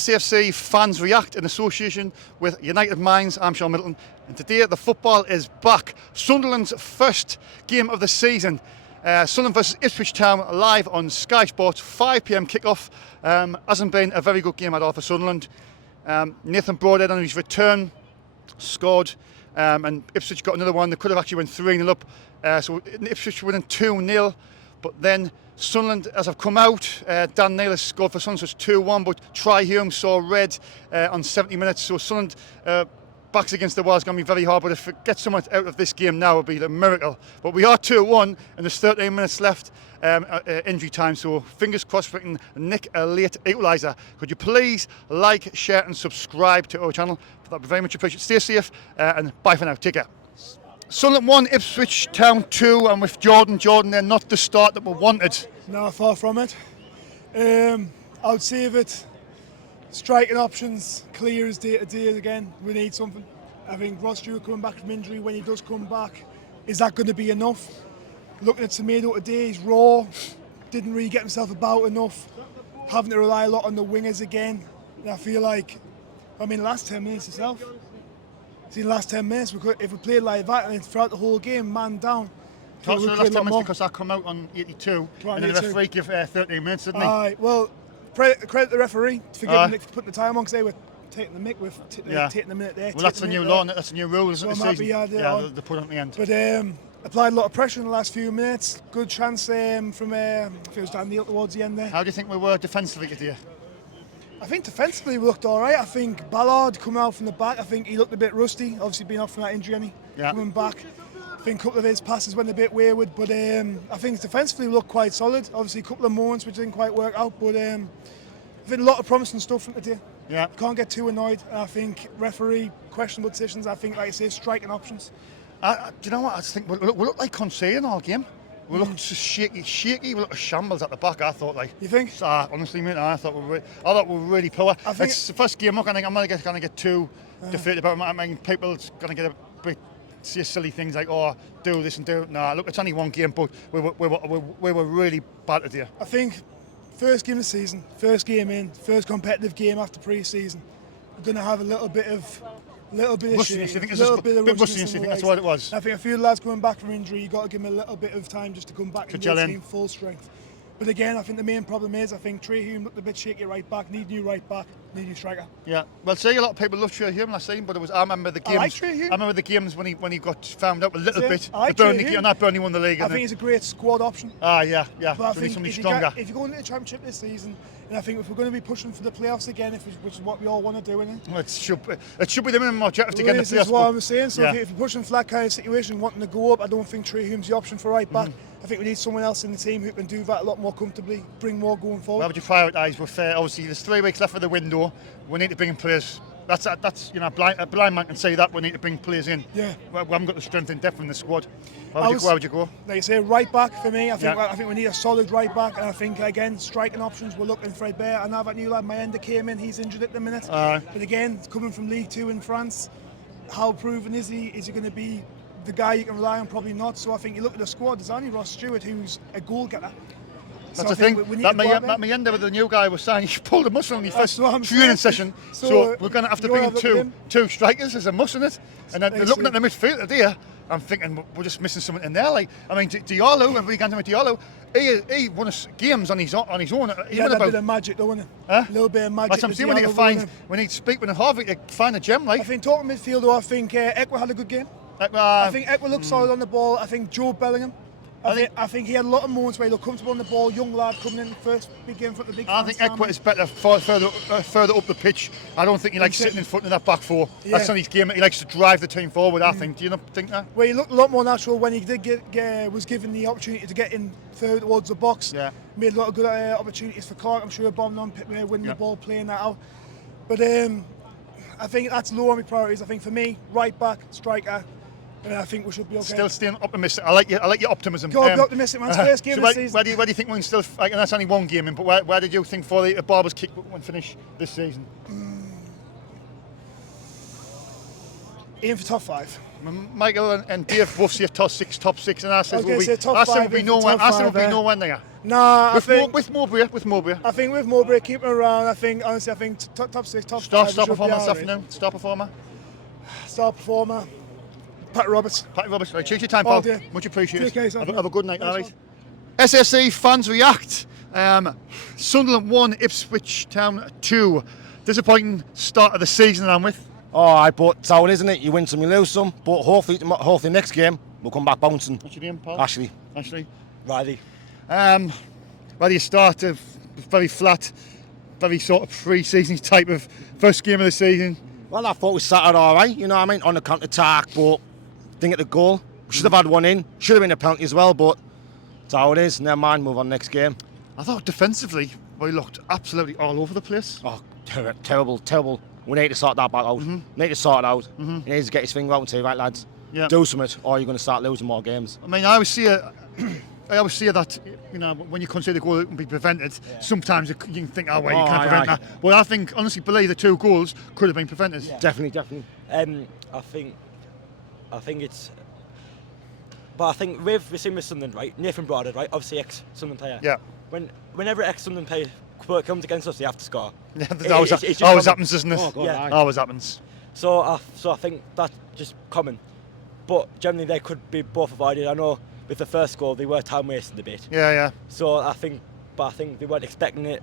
SAFC Fans React in association with United Minds. I'm Sean Middleton, and today the football is back. Sunderland's first game of the season. Sunderland versus Ipswich Town live on Sky Sports, 5 p.m. kickoff. Hasn't been a very good game at all for Sunderland. Nathan Broadhead on his return scored, and Ipswich got another one. They could have actually went 3-0 up. So Ipswich winning 2-0, but then Sunderland, as I've come out, Dan Naylor scored for Sunderland, so it's 2-1, but Try Hume saw red on 70 minutes, so Sunderland backs against the wall is going to be very hard, but if it gets someone out of this game now, it would be a miracle. But we are 2-1, and there's 13 minutes left injury time, so fingers crossed we can nick a late equaliser. Could you please like, share and subscribe to our channel? That would be very much appreciated. Stay safe, and bye for now. Take care. Sunderland 1, Ipswich Town 2, and with Jordan, they're not the start that we wanted. No, far from it. I would say that striking options clear as day to day again. We need something. I think Ross Stewart coming back from injury, when he does come back, is that going to be enough? Looking at Tomato today, he's raw, didn't really get himself about enough, having to rely a lot on the wingers again. And I feel like, last 10 minutes itself. See, the last 10 minutes, if we played like that and throughout the whole game, man down. Also the last 10 minutes because I come out on 82 and then the referee gave 13 minutes, didn't he? Aye, well, credit the referee for putting the time on, because they were taking the mick with taking the minute there. Well, that's a new law, that's a new rule, isn't it? So They put it on the end. But applied a lot of pressure in the last few minutes. Good chance from, I think it was Dan Neil towards the end there. How do you think we were defensively today? I think defensively we looked all right. I think Ballard coming out from the back, I think he looked a bit rusty, obviously being off from that injury, coming back. I think a couple of his passes went a bit wayward, but I think defensively we looked quite solid. Obviously a couple of moments which didn't quite work out, but I think a lot of promising stuff from today. Yeah. Can't get too annoyed. And I think referee questionable decisions. I think, like I say, striking options. Do you know what? I just think we look like Conseil all game. We looked shaky. We looked a shambles at the back. I thought, like. You think? Honestly, mate, I thought we were really poor. It's the first game. I'm not going to get too defeated about it. I mean, people's going to get a bit say silly things like, "Oh, do this and do." Nah, look, it's only one game, but we were really bad today. I think first game of the season, first game in, first competitive game after pre-season, we're going to have a little bit of rustiness. I think that's what it was. I think a few lads coming back from injury, you've got to give them a little bit of time just to come back and get the team full strength. But again, I think the main problem is, I think Trey Hume looked a bit shaky right back, need new right back, need new striker. Yeah, well, say a lot of people love Trey Hume last season, but I remember the games. I like Trey Hume. I remember the games when he got found out a little bit. I like Trey Hume. And that Burnley won the league. I think he's a great squad option. Yeah. But I think somebody stronger. If you go into the Championship this season, and I think if we're going to be pushing for the playoffs again, which is what we all want to do, isn't it? Well, it should be the minimum objective to get in the playoffs. That's what I'm saying. So if you're pushing for that kind of situation, wanting to go up, I don't think Trey Hume's the option for right back. I think we need someone else in the team who can do that a lot more comfortably, bring more going forward. Where would you prioritise? With obviously there's 3 weeks left of the window. We need to bring in players. That's a blind man can say that we need to bring players in. Yeah. We haven't got the strength and depth in the squad. Where would you go? Like you say, right back for me. I think we need a solid right back, and I think again striking options. We're looking threadbare. I know that new lad Mayenda came in. He's injured at the minute. But again, coming from League 2 in France, how proven is he? Is he going to be the guy you can rely on? Probably not. So I think you look at the squad. There's only Ross Stewart who's a goal getter. That's the thing. That Mayenda with the new guy was saying he pulled a muscle in his first training session. So we're going to have to bring in two strikers as a muscle in it. And then looking at the midfield today, I'm thinking we're just missing something in there. Diallo, when we got into Diallo, he won games on his own. He had a bit of magic, though, wasn't it? A little bit of magic. That's what I'm saying. We need to speak with Harvey to find a gem. I think talking midfield, though, I think Ekwa had a good game. I think Ekwa looked solid on the ball. I think Joe Bellingham. I think he had a lot of moments where he looked comfortable on the ball. Young lad coming in first big game for the big. I think Ekwa is better further up the pitch. I don't think he likes sitting in front of that back four. Yeah. That's not his game. He likes to drive the team forward. I think. Do you not think that? Well, he looked a lot more natural when he did was given the opportunity to get in further towards the box. Yeah. Made a lot of good opportunities for Clark. I'm sure bombing on, winning the ball, playing that out. But I think that's low on my priorities. I think for me, right back, striker. And I think we should be okay. Still staying optimistic. I like your optimism. Go be optimistic, man. It's first game of the season. Where do you think we can still? And that's only one game in. But where did you think the Barber's kick would finish this season? Aim for top 5. Michael and Dave both say top six, and I said, Okay, so top I said five, we aim know for when. top I said five, we eh? know when they are. Nah, With Mowbray. I think with Mowbray, keep him around. I think top 6, top 5. Star performer this afternoon. Star performer. Star performer. Pat Roberts. Patty Roberts. Right, cheers your time, All pal. day. Much appreciated. Take care, Have a good night. Nice All right. SSC fans react. Sunderland 1, Ipswich Town 2. Disappointing start of the season I'm with. Alright, but it's how it is, isn't it? You win some, you lose some. But hopefully next game we'll come back bouncing. What's your name, Paul? Ashley. Riley. Well, you start very flat, very sort of pre-season type of first game of the season. Well, I thought we started alright, you know what I mean? On the counter-attack, but didn't get the goal. Should have had one in. Should have been a penalty as well, but it's how it is. Never mind, move on next game. I thought defensively we looked absolutely all over the place. Oh, terrible. We need to sort that back out. Need to sort it out. He needs to get his finger out and say, right, lads, do something, or you're going to start losing more games. I mean, I always see that, you know, when you consider the goal that can be prevented, sometimes you can think, oh, well, you can't prevent that. But I think, honestly, believe the 2 goals could have been prevented. Yeah. Definitely. I think it's. But I think we've seen with Sunderland, right? Nathan Broadhead, right? Obviously ex-Sunderland player. Yeah. Whenever ex-Sunderland player comes against us, they have to score. Yeah, that always happens, doesn't it? Oh, God, Yeah. Always happens. So I think that's just common. But generally they could be both avoided. I know with the first goal they were time wasting a bit. Yeah. So I think they weren't expecting it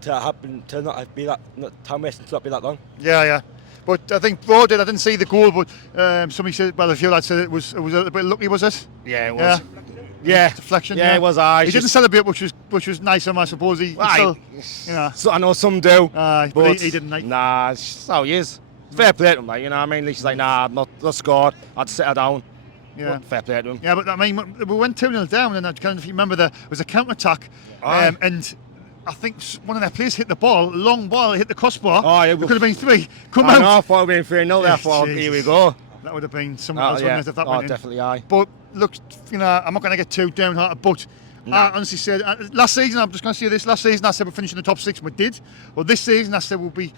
to happen, to not be that time wasting to not be that long. Yeah. But I think Broadhead, I didn't see the goal, but somebody said, well, a few lads said it was a little bit lucky, was it? Yeah, it was. Yeah. Deflection. Yeah, it was. He didn't celebrate, which was nice of him, I suppose. He still, you know. So I know some do. But he didn't. Nah, it's just how he is. It's fair play to him, like, you know what I mean? At least he's like, nah, I'm not scored. I'd sit her down. Yeah. But fair play to him. Yeah, but I mean, we went 2-0 down, and I kind of, if you remember, there was a counter-attack, and I think one of their players hit the ball, long ball, hit the crossbar. Oh, yeah, it could have been 3. Come I out. know, I thought it would have been 3-0 there. I thought, here we go. That would have been something else, wouldn't it, if that went in? Definitely, aye. But look, you know, I'm not going to get too downhearted, but I honestly said, last season, I'm just going to say this, last season I said we'll finish in the top 6, we did. Well, this season I said we'll be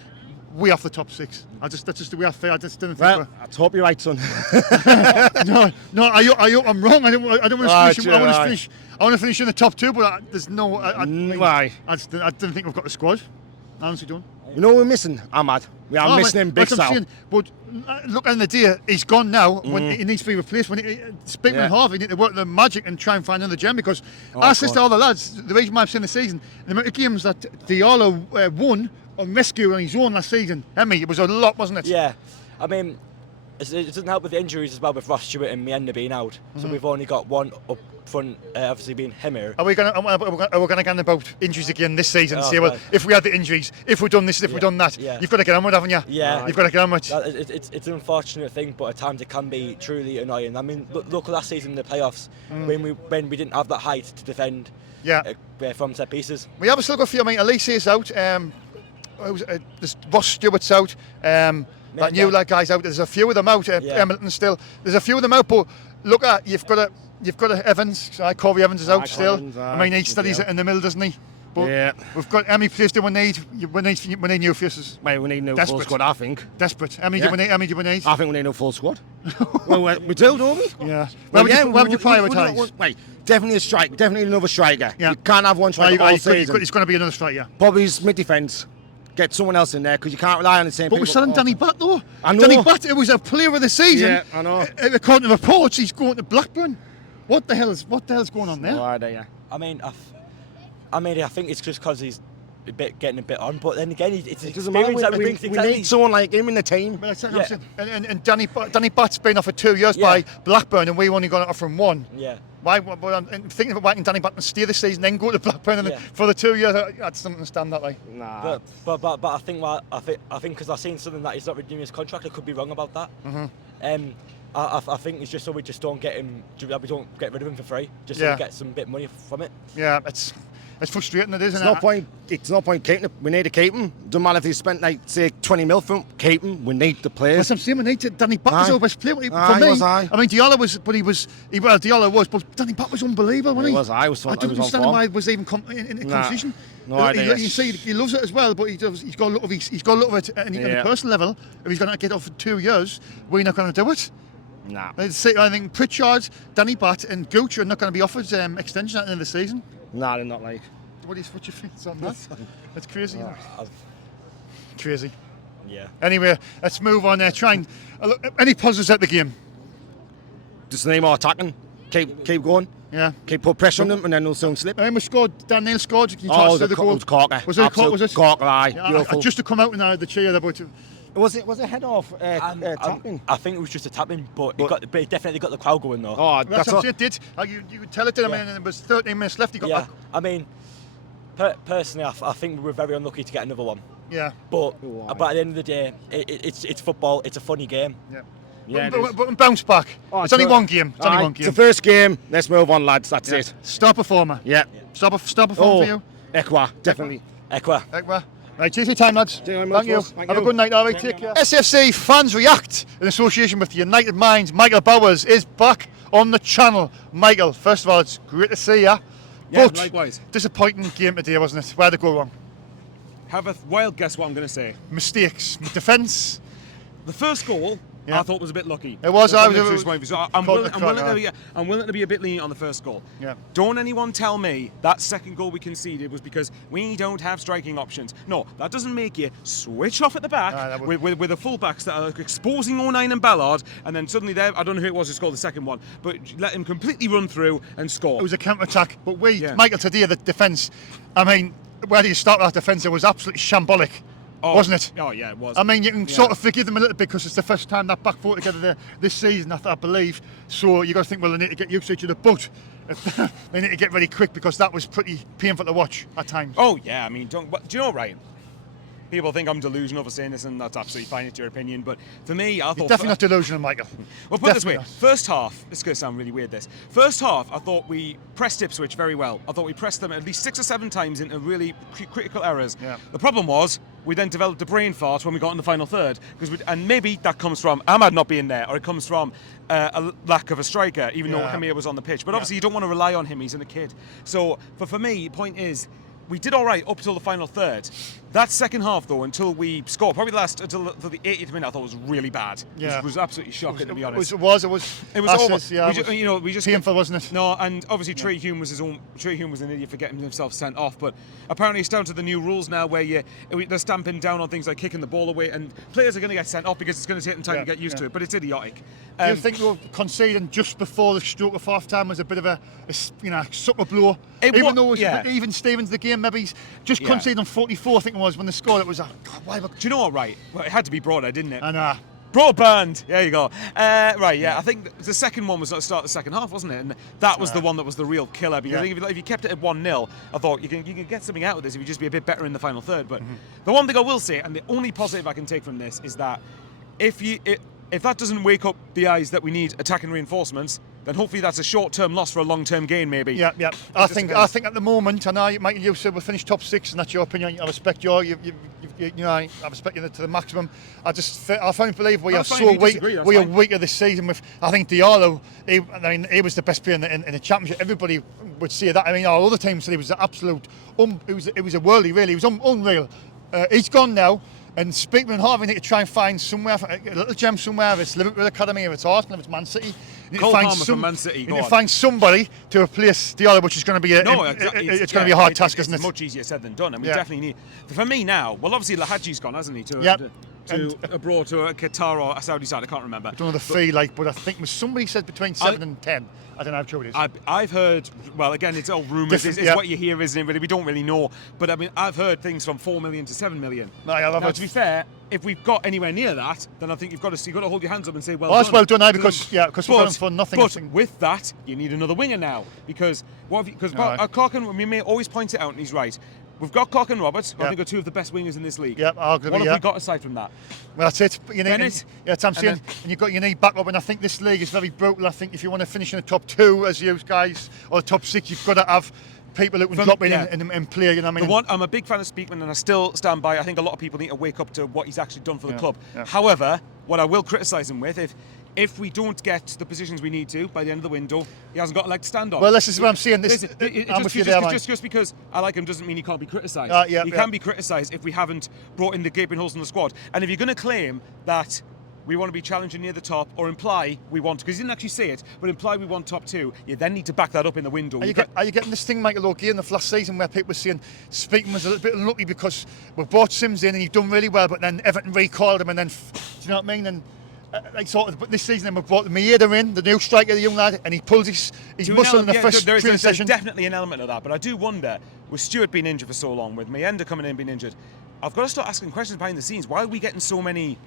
way off the top 6. That's just the way I feel. I just didn't think. Well, I hope you're right, son. No, I hope I'm wrong. I don't want to finish. I want to finish in the top 2, but there's no. Why? I didn't think we've got the squad. I honestly don't. You know what we're missing, Ahmad? We are missing him big style. But look, at the day, he's gone now. When he needs to be replaced, Speakman and Harvey need to work the magic and try and find another gem, because I said to all the lads, the reason why I've seen the season, the amount of games that Diallo won on rescue on his own last season, it was a lot, wasn't it? Yeah, I mean, it doesn't help with the injuries as well, with Ross Stewart and Mienda being out. So we've only got one up front, obviously being Hemir. Are we going to get about injuries again this season? Oh, Say, well, if we had the injuries, if we've done this, if we've done that, you've got to get on with, haven't you? Yeah, you've got to get on with. It's an unfortunate thing, but at times it can be truly annoying. I mean, look last season in the playoffs when we didn't have that height to defend. From set pieces. We have still got a few. I mean, Elise is out. There's Ross Stewart's out. That new guy's out. There's a few of them out. Hamilton still. There's a few of them out. But look at you've got Evans. Corey Evans is out still. I mean, he studies it in the middle, doesn't he? But we've got Emmy players. Do we need new faces? Mate, we need no full squad, I think. Desperate. Emmy, do we need? I think we need no full squad. Well, we do, don't we? Yeah. Where would you prioritise? Wait, definitely a strike. Definitely another striker. You can't have one striker all season. It's going to be another striker. Bobby's mid defence. Get someone else in there, because you can't rely on the same people. But we're selling Danny Batt though. I know. Danny Batt, it was a player of the season. Yeah, I know. According to reports, he's going to Blackburn. What the hell is going on there? No idea. I mean, I think it's just because he's getting a bit on, but then again, it's experience that brings. We need someone like him in the team. Well, and Danny Batt's been offered 2 years by Blackburn, and we've only got to offer him 1. Yeah. Why? I'm thinking about waiting Danny Batt and stay this season, then go to Blackburn for the 2 years. I just don't understand that. Nah. But I think because I've seen something that he's not renewing his contract, I could be wrong about that. I think it's just so we just don't get him. We don't get rid of him for free, just so we get some bit of money from it. Yeah, It's frustrating, it is, isn't It's no it? point. It's no point keeping it. We need to keep him. Doesn't matter if you spent like say 20 mil for him. Keep him. We need the players. Well, I'm saying we need to. Danny Butt was Aye. our best player. For Aye, me, was aye. I mean, Diallo was, but Diallo was, but Danny Butt was unbelievable, wasn't he? He was, I was I on don't understand form. why he was even in Nah, conversation. no idea. You see, he loves it as well, but he's got a lot of it at a personal level. If he's going to get off for 2 years, we're not going to do it. Nah. I think Pritchard, Danny Butt, and Gooch are not going to be offered extension at the end of the season. Nah, they're not like. What's your feelings on that? That's crazy. I've- Crazy. Yeah. Anyway, let's move on. Any positives at the game? Just need more attacking. Keep going. Yeah. Keep put pressure on them, and then they'll soon slip. We scored. Daniel scored. Can you Oh, talk it us was through the goal? it was corker. Was it a Absolute corker? Was it? corker? Aye. Yeah, Beautiful. just to come out and the cheer about it. Was it head off tapping? I think it was just a tapping, but it definitely got the crowd going though. Oh, That's that's what what. it did. You could tell it did. I mean, it was 13 minutes left. He got Yeah, back. I mean, personally, I think we were very unlucky to get another one. Yeah. But Oh, aye. at the end of the day, it's football. It's a funny game. Yeah. Yeah, it but, is. but bounce back. Oh, it's only one game. It's only Aye, one It's game. the first game. Let's move on, lads. That's Yeah. it. Star performer. Yeah. Star performer Oh, for you. Ekwa, definitely. Ekwa. Ekwa. Right, cheers for your time, lads. Thank you very much, Thank you. boss. Thank Have a you. good night, Ari. Take care. SFC Fans React, in association with United Minds. Michael Bowers is back on the channel. Michael, first of all, it's great to see you. Yeah, But likewise. disappointing game today, wasn't it? Where'd it go wrong? Have a wild guess what I'm going to say. Mistakes. Defence. The first goal, Yeah. I thought was a bit lucky. It was, From I was- Ipswich point of view. So I'm caught willing, the crowd, I'm willing to be a bit lenient on the first goal. Yeah. Don't anyone tell me that second goal we conceded was because we don't have striking options. No, that doesn't make you switch off at the back That would- with the fullbacks that are exposing O'Nien and Ballard, and then suddenly I don't know who it was who scored the second one, but let him completely run through and score. It was a counter-attack. But Yeah. Michael, today, the defence, I mean, where do you start with that defence? It was absolutely shambolic, wasn't it? Oh, yeah, it was. I mean, you can sort of forgive them a little bit because it's the first time that back four together this season, I believe. So you got to think, well, they need to get used to each other, but they need to get really quick because that was pretty painful to watch at times. Oh yeah, I mean, do you know what, Ryan? People think I'm delusional for saying this, and that's absolutely fine. It's your opinion, but for me, I You're thought definitely not delusional, Michael. Well, put it this way: Definitely first half. This is going to sound really weird. This first half, I thought we pressed Ipswich very well. I thought we pressed them at least 6 or 7 times into really critical errors. Yeah. The problem was we then developed a brain fart when we got in the final third, and maybe that comes from Ahmad not being there, or it comes from a lack of a striker, even though Yeah. Hamir was on the pitch. But obviously, you don't want to rely on him; he's a kid. So, for me, the point is, we did all right up till the final third. That second half, though, until we scored, probably until the 80th minute, I thought was really bad. Yeah. It was absolutely shocking, to be honest. It was It was Asses, over. Yeah, We just painful, wasn't it? No, and obviously Trey Hume was an idiot for getting himself sent off. But apparently it's down to the new rules now, where they're stamping down on things like kicking the ball away, and players are going to get sent off because it's going to take them time Yeah, to get used to yeah. it. But it's idiotic. Do you think we were conceding just before the stroke of half time was a bit of a sucker blow? Even though it was even Stevens, the game, maybe he's just Yeah. conceded on 44, I think it was, when they scored. It was why? Do you know what? Right, well, it had to be Broader, didn't it? And Broadband. There you go. Right, yeah. I think the second one was at the start of the second half, wasn't it? And that was the one that was the real killer. Because Yeah. if you kept it at 1-0, I thought you can get something out of this if you just be a bit better in the final third. But the one thing I will say, and the only positive I can take from this, is that if that doesn't wake up the eyes that we need attacking reinforcements, then hopefully that's a short-term loss for a long-term gain, maybe. yeah. I think at the moment, I know Michael, you said we'll finish top 6, and that's your opinion. I respect I respect you to the maximum. I firmly believe we are fine, so you weak. disagree, that's We are fine. weaker this season. With I think Diallo, he was the best player in the championship. Everybody would say that. I mean, all other teams said he was an absolute. It was a worldie, really. He was unreal. He's gone now. And Speakman and Harvey need to try and find somewhere, a little gem somewhere, if it's Liverpool Academy, if it's Arsenal, if it's Man City. You need Cole to find Palmer from Man City, you go need to on. find somebody to replace Diallo, which is going to be it's going to be a hard task, isn't it? It's much easier said than done, and we Yeah. definitely need. For me now, well, obviously Lahaji's gone, hasn't he? Yep. To abroad, to a Qatar or a Saudi side, I can't remember. I don't know the fee but I think somebody said between 7 and 10. I don't know how true it is. I've heard, well, again, it's all rumours. It's Yeah. what you hear, isn't it? Really, we don't really know. But I mean, I've heard things from 4 million to 7 million. I love Now, it. to be fair, if we've got anywhere near that, then I think you've got to hold your hands up and say, well, Well, that's well done now because we've got him for nothing. I But think. with that, you need another winger now because Aye. Clark and we may always point it out, and he's right. We've got Clark and Roberts, who I Yeah. think are 2 of the best wingers in this league. Yeah, arguably, What have yeah. we got aside from that? Well, that's it. But you need, Bennett. yeah, that's what I'm And saying. And you need backup, and I think this league is very brutal. I think if you want to finish in the top 2 as you guys, or the top 6, you've got to have people who can drop in and play. You know what I mean? I'm a big fan of Speakman, and I still stand by. I think a lot of people need to wake up to what he's actually done for the club. Yeah. However, what I will criticise him with, if we don't get the positions we need to by the end of the window, he hasn't got a leg to stand on. Well, this is what I'm saying. Just because I like him doesn't mean he can't be criticised. He can be criticised if we haven't brought in the gaping holes in the squad. And if you're going to claim that we want to be challenging near the top, or imply we want, because he didn't actually say it, but imply we want top 2, you then need to back that up in the window. Are you getting this thing, Michael, okay, in the last season where people were saying Speakman was a little bit unlucky because we brought Sims in and he's done really well, but then Everton recalled him, and then, do you know what I mean? And but this season we brought Maeda in, the new striker, the young lad, and he pulls his muscle in the first training session. There's definitely an element of that, but I do wonder, with Stewart being injured for so long, with Maeda coming in being injured, I've got to start asking questions behind the scenes. Why are we getting so many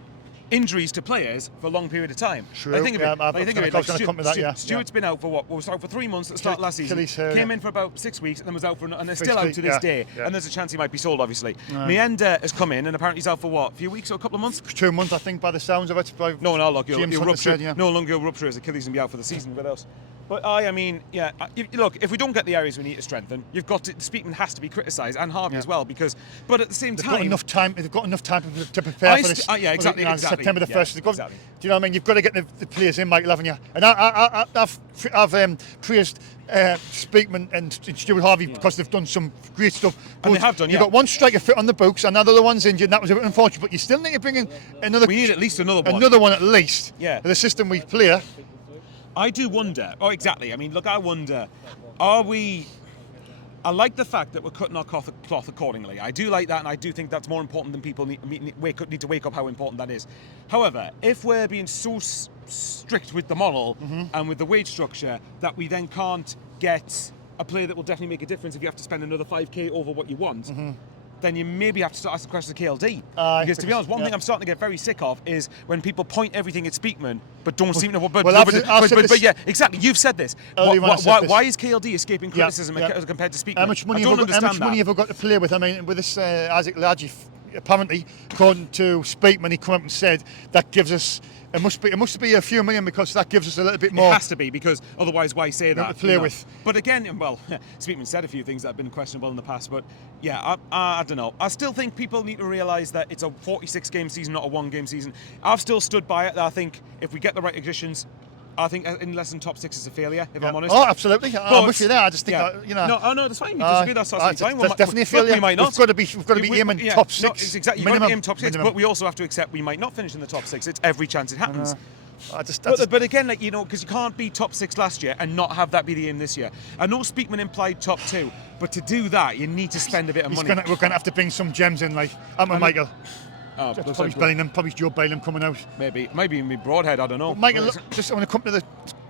injuries to players for a long period of time? True. I think of it. Stuart's been out for what? Was out for 3 months at the start of last season. Came in for about 6 weeks and then was out and is still out to this day. Yeah. And there's a chance he might be sold, obviously. Maeda has come in and apparently he's out for what? A few weeks or a couple of months? 2 months, I think, by the sounds of it. No longer he'll rupture his Achilles and be out for the season. What else? But look, if we don't get the areas we need to strengthen, Speakman has to be criticised, and Harvey as well, but at the same time, they've got enough time to prepare for this. Exactly. September the 1st. Do you know what I mean? You've got to get the players in, Michael, haven't you? And I've praised Speakman and Stuart Harvey because they've done some great stuff. And they have done, You've got one striker fit on the books, and the other one's injured, and that was a bit unfortunate, but you still need to bring in another. We need at least another one. Another one at least. Yeah. For the system we play. I do wonder. Oh, exactly. I mean, look, I wonder, are we... I like the fact that we're cutting our cloth accordingly. I do like that, and I do think that's more important than people need to wake up how important that is. However, if we're being so strict with the model and with the wage structure that we then can't get a player that will definitely make a difference if you have to spend another 5k over what you want, then you maybe have to start asking the question of KLD. Because to be honest, one thing I'm starting to get very sick of is when people point everything at Speakman, but don't seem to. But yeah, exactly. You've said this. Why is KLD escaping criticism compared to Speakman? How much money have we got to play with? I mean, with this Isaac Ladji, apparently, according to Speakman, he came up and said that gives us. It must be a few million, because that gives us a little bit more. It has to be, because otherwise, why say that? To play with. But again, well, Speakman said a few things that have been questionable in the past. But yeah, I don't know. I still think people need to realise that it's a 46-game season, not a 1-game season. I've still stood by it. I think if we get the right additions, I think in less than top 6 is a failure, if I'm honest. Oh, absolutely. I'm with you there. I just think, No, that's fine. That's fine. That's definitely a failure. We might not. We've got to be aiming top 6. Exactly. You've got to be aiming top 6, but we also have to accept we might not finish in the top 6. It's every chance it happens. But again, because you can't be top 6 last year and not have that be the aim this year. I know Speakman implied top 2, but to do that, you need to spend a bit of money. We're going to have to bring some gems in, like Michael. Probably Joe Bellingham coming out. Maybe even Broadhead, I don't know. Michael, I want to come to the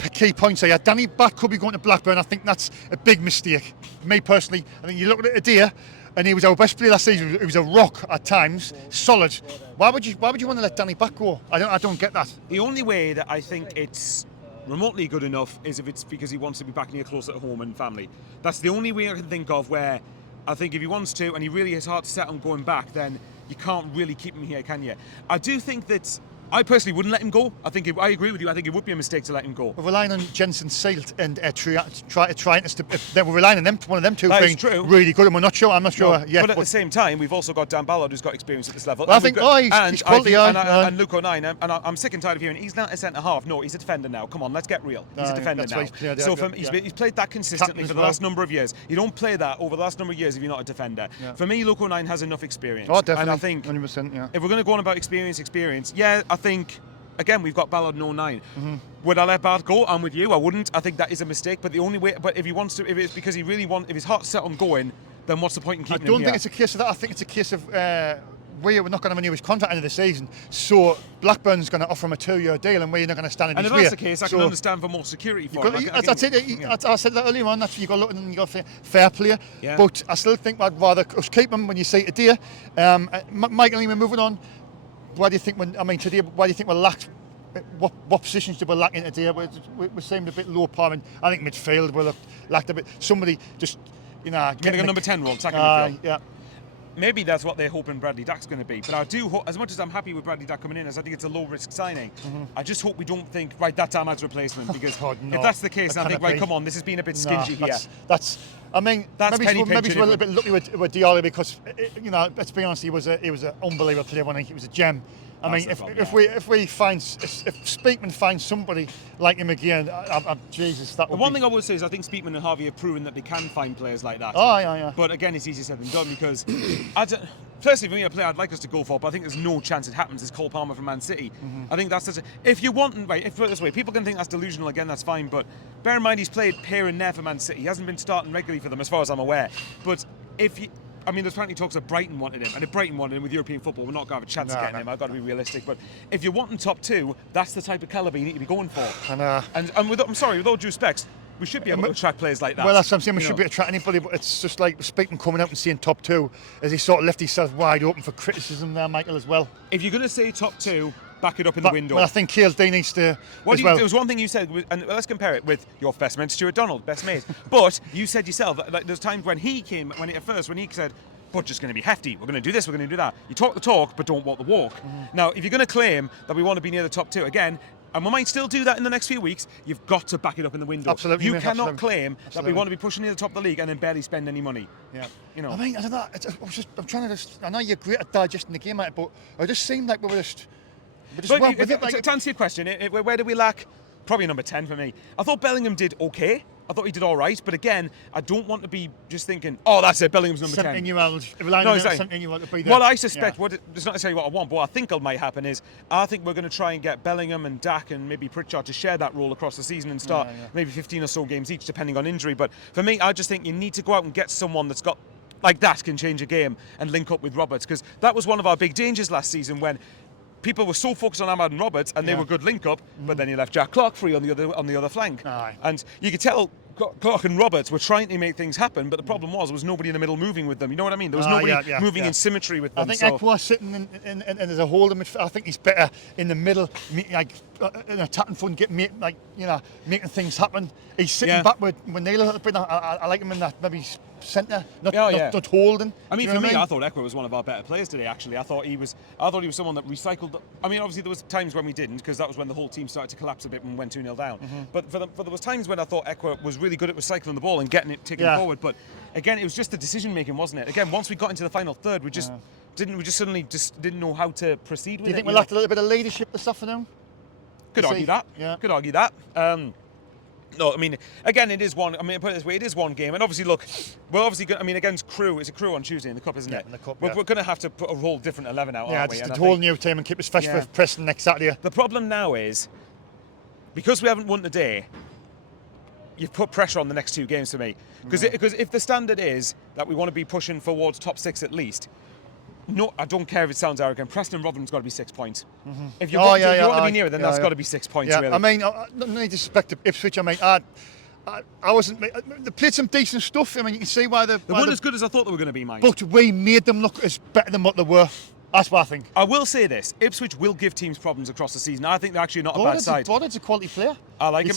key points here. Danny Batth could be going to Blackburn. I think that's a big mistake. Me personally, I think you look at Adair, and he was our best player last season. He was a rock at times, solid. Why would you want to let Danny Batth go? I don't get that. The only way that I think it's remotely good enough is if it's because he wants to be back near closer to home and family. That's the only way I can think of where I think if he wants to and he really is hard to set on going back, then you can't really keep him here, can you? I do think that I personally wouldn't let him go. I agree with you. I think it would be a mistake to let him go. We're relying on Jensen Seelt and trying to. We're relying on them. One of them two being really good, and we're not sure. I'm not sure yet. But at the same time, we've also got Dan Ballard, who's got experience at this level. Well, he's quality. And Luke O'Nien, and I'm sick and tired of hearing he's not a centre half. No, he's a defender now. Come on, let's get real. He's a defender now. Right. So he's played that consistently for the last number of years. You don't play that over the last number of years if you're not a defender. Yeah. For me, Luke O'Nien has enough experience. Oh, definitely. And I think 100%. If we're going to go on about experience, I think. Again, we've got Ballard and 09. Would I let Ballard go? I'm with you. I wouldn't. I think that is a mistake. But the only way, if he wants to, if it's because he really wants, if his heart's set on going, then what's the point in keeping him here? I don't think it's a case of that. I think it's a case of we're not going to have renew his contract into the season. So Blackburn's going to offer him a 2-year deal, and we're not going to stand in his way. And if that's the case, I can understand for more security for him. I said that earlier on. That's you've got to look and you got fair play. Yeah. But I still think I'd rather us keep him when you say today. Michael, we're moving on. Why do you think? Today, why do you think we're lacked? What positions did we lack in today? We seemed a bit low par, and I think midfield we lacked a bit. Somebody just, Getting a number 10 role, attacking midfield. Yeah. maybe that's what they're hoping Bradley Dack's going to be. But I do hope, as much as I'm happy with Bradley Dack coming in, as I think it's a low-risk signing, I just hope we don't think, right, that's Ahmad's replacement. Because if that's the case, I think, right, come on, this has been a bit stingy here. I mean, That's maybe penny we're a little bit lucky with Diallo because, you know, let's be honest, he was an unbelievable player, wasn't he? He was a gem. I mean, if Speakman finds somebody like him again, Jesus, that would be... The one thing I would say is I think Speakman and Harvey have proven that they can find players like that. Oh, yeah. But again, it's easier said than done because, personally, for me, a player I'd like us to go for, but I think there's no chance it happens, is Cole Palmer from Man City. I think that's if you want, right, if put it this way, people can think that's delusional again, that's fine, but bear in mind he's played here and there for Man City. He hasn't been starting regularly for them as far as I'm aware. But if you... I mean, there's apparently talks that Brighton wanted him, and if Brighton wanted him with European football, we're not going to have a chance of getting him. I've got to be realistic. But if you're wanting top two, that's the type of calibre you need to be going for. And I'm sorry, with all due respect, we should be able to attract players like that. Well, that's what I'm saying. We should be able to attract anybody, but it's just like Speakman coming out and saying top two, as he sort of left himself wide open for criticism there, Michael, as well. If you're going to say top two, back it up in the window. Well, I think KLD needs to. There was one thing you said, and let's compare it with your best man, Stuart Donald, best mate. But you said yourself that, like, there's times when he came, when he said, budget's going to be hefty, we're going to do this, we're going to do that. You talk the talk, but don't walk the walk. Now, if you're going to claim that we want to be near the top two, again, and we might still do that in the next few weeks, you've got to back it up in the window. Absolutely. You cannot claim that we want to be pushing near the top of the league and then barely spend any money. Yeah. You know. I mean, I don't know. I'm trying to I know you're great at digesting the game, mate, but it just seemed like we were just. To answer your question, where do we lack? Probably number 10 for me. I thought Bellingham did okay. I thought he did all right, but again, I don't want to be just thinking, oh, that's it, Bellingham's number 10. 17-year-old to be there. Well, I suspect, it's not necessarily what I want, but what I think might happen is, I think we're going to try and get Bellingham and Dack and maybe Pritchard to share that role across the season and start maybe 15 or so games each, depending on injury. But for me, I just think you need to go out and get someone that's got, like that, can change a game and link up with Roberts, because that was one of our big dangers last season when people were so focused on Ahmad and Roberts, and they were good link up, but then you left Jack Clark free on the other flank, and you could tell Clark and Roberts were trying to make things happen, but the problem was there was nobody in the middle moving with them. You know what I mean? There was nobody moving in symmetry with them. I think Ekwa's sitting in as a holder midfield. I think he's better in the middle, like in attacking front, making things happen. He's sitting back when Naylor a little bit. I like him in that maybe centre, not holding. I mean, for me, I thought Ekwa was one of our better players today. Actually, I thought he was someone that recycled. I mean, obviously there was times when we didn't, because that was when the whole team started to collapse a bit when we went 2-0 down. But there was times when I thought Ekwa was really good at recycling the ball and getting it ticking forward. But again, it was just the decision making, wasn't it? Again, once we got into the final third, we just suddenly didn't know how to proceed with it. Do you think we lacked a little bit of leadership this afternoon? Could argue that. Yeah. Could argue that. No, I mean, again, it is one. I mean, put it this way, it is one game, and obviously, look, we're obviously. I mean, against Crewe, it's a Crewe on Tuesday in the cup, isn't it? In the cup. We're going to have to put a whole different 11 out, aren't we? Yeah, just a whole new team and keep us fresh for Preston next Saturday. The problem now is, because we haven't won today, you've put pressure on the next two games for me. Because if the standard is that we want to be pushing towards top 6 at least. No, I don't care if it sounds arrogant. Preston and Rotherham's got to be 6 points. If you want to be near it, then that's got to be 6 points. Really. I mean, no disrespect to Ipswich. I mean, I wasn't. They played some decent stuff. I mean, you can see why they weren't as good as I thought they were going to be, Mike. But we made them look as better than what they were. That's what I think. I will say this: Ipswich will give teams problems across the season. I think they're actually not a bad side. Broadhead's a quality player. I like him.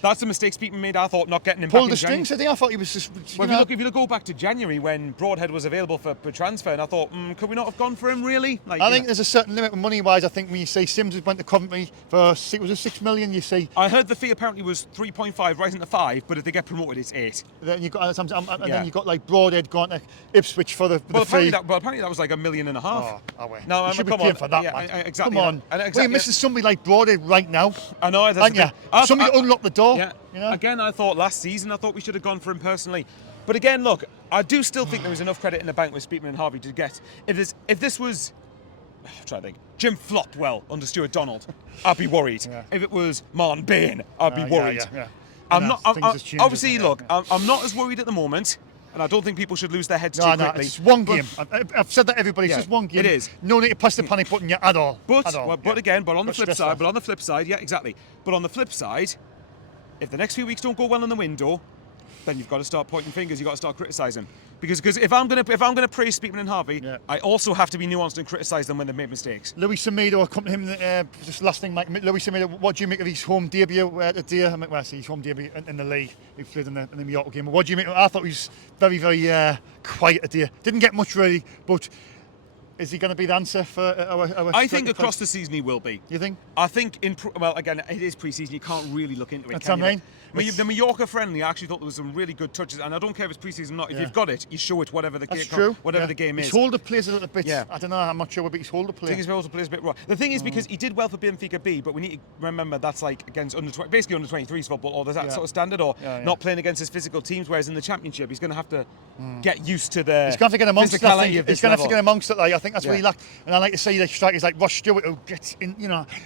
That's the mistake Speakman made. I thought not getting him pulled the strings. I thought he was just. Well, if you look go back to January when Broadhead was available for transfer, and I thought, could we not have gone for him really? Like, I think there's a certain limit money-wise. I think when you say Sims went to Coventry for 6 million, you see. I heard the fee apparently was 3.5, rising to 5, but if they get promoted, it's 8. Then you got then you got like Broadhead going to Ipswich for the fee. Apparently that was like $1.5 million. Oh, no, you should be paying for that, man. Exactly. Come on. Well, you're missing somebody like Broadhead right now. I know. Aren't you? Somebody unlock the door. Yeah. You know? Again, I thought last season, we should have gone for him personally. But again, look, I do still think there was enough credit in the bank with Speakman and Harvey to get. If this was, I'm trying to think, Jim Flopwell under Stuart Donald, I'd be worried. Yeah. If it was Martin Bain, I'd be worried. I'm not. Obviously, look, I'm not as worried at the moment. And I don't think people should lose their heads too quickly. It's one game. I've said that to everybody. It's just one game. It is. No need to press the panic button yet at all. But on the flip side, yeah, exactly. But on the flip side, if the next few weeks don't go well in the window, then you've got to start pointing fingers. You've got to start criticising. Because if I'm gonna praise Speakman and Harvey, I also have to be nuanced and criticise them when they've made mistakes. Louis Semedo, come to him. Just last thing, Mike. Louis Semedo, what do you make of his home debut today? I mean, well, his home debut in the league. He played in the Mallorca game. What do you make? I thought he was very, very quiet today. Didn't get much really, but. Is he going to be the answer for our I think across the season he will be. You think? I think well, again, it is pre-season. You can't really look into it. That's what I mean. The Mallorca friendly, I actually thought there was some really good touches, and I don't care if it's pre-season or not. If you've got it, you show it whatever the game is. His holder plays a little bit. Yeah. I don't know. I'm not sure what his holder plays. I think his holder plays a bit wrong. The thing is, because he did well for Benfica B, but we need to remember that's like against basically under 23s football, or there's that sort of standard, or not playing against his physical teams. Whereas in the Championship, he's going to have to get used to the. He's going to have to get amongst it. He's going to have to get amongst it. Like, I think that's what he lacked. And I like to see the strikers like Ross Stewart who gets in,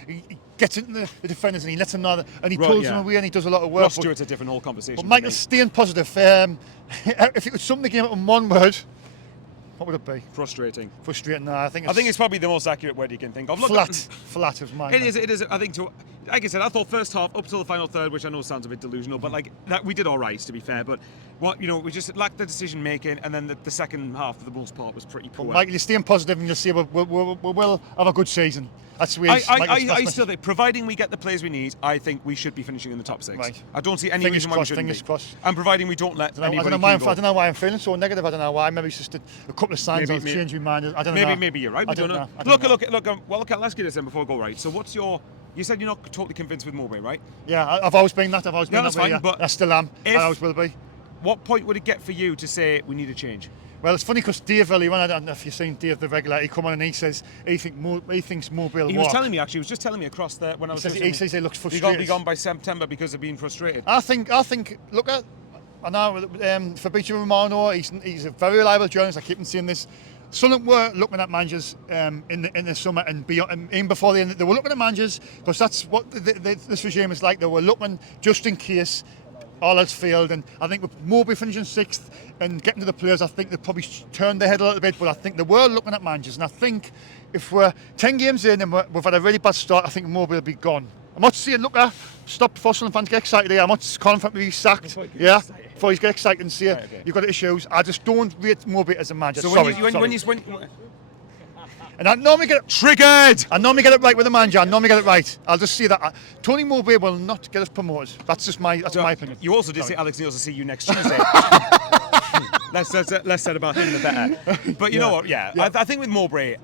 he gets into the defenders and he lets them know that, and he pulls them away and he does a lot of work. Ross Stewart's a different whole conversation. But Michael, staying positive. If you could sum the game up in one word, what would it be? Frustrating. Frustrating. No, I think it's probably the most accurate word you can think of. Look, flat of mine. It is. I think like I said, I thought first half up till the final third, which I know sounds a bit delusional, but like that we did all right to be fair. But we just lacked the decision making, and then the second half for the most part was pretty poor. Well, Michael, you're staying positive, and you'll see we will have a good season. That's the way I still think, providing we get the players we need, I think we should be finishing in the top 6. Right. I don't see any reason why we shouldn't be. Crossed. And providing we don't let anybody I don't know why I'm feeling so negative. I don't know why. Maybe it's just a couple of signs I've changed my mind. I don't know. Maybe you're right. I don't know. Look. Well, I'll ask you this then before I go. Right. So what's your... You said you're not totally convinced with Mowbray, right? Yeah, I've always been that. That's fine, but I still am. I always will be. What point would it get for you to say we need a change? Well, it's funny because Dave earlier on, I don't know if you've seen Dave the regular, he come on and he says he thinks Mowbray will He was telling me, actually, he was just telling me across there when I was... He says he looks frustrated. Be gone by September because of being frustrated. I think look at... I know Fabrizio Romano, he's a very reliable journalist, I keep on saying this. Sunderland were looking at managers in the summer and beyond, and even before the end, they were looking at managers because that's what this regime is like. They were looking just in case all else failed, and I think with Mowbray finishing 6th and getting to the players, I think they probably turned their head a little bit, but I think they were looking at managers, and I think if we're 10 games in and we've had a really bad start, I think Mowbray will be gone. I'm not saying, stop before Sunderland fans get excited here. I'm not confident to be sacked. Before you get excited and say you've got issues. I just don't rate Mowbray as a manager. So and I normally get triggered. I normally get it right with the manager. I normally get it right. I'll just say that Tony Mowbray will not get us promoted. That's just my opinion. You also did say Alex Neil's to see you next Tuesday. Less said about him, the better. But you know what? I think with Mowbray.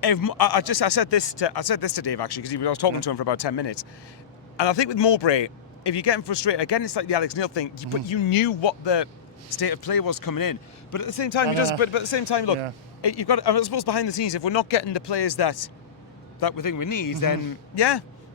I said this to Dave actually because I was talking to him for about 10 minutes, and I think with Mowbray, if you're getting frustrated again, it's like the Alex Neil thing. But you knew what the state of play was coming in, but at the same time, But at the same time, look, you've got. I suppose behind the scenes, if we're not getting the players that we think we need, then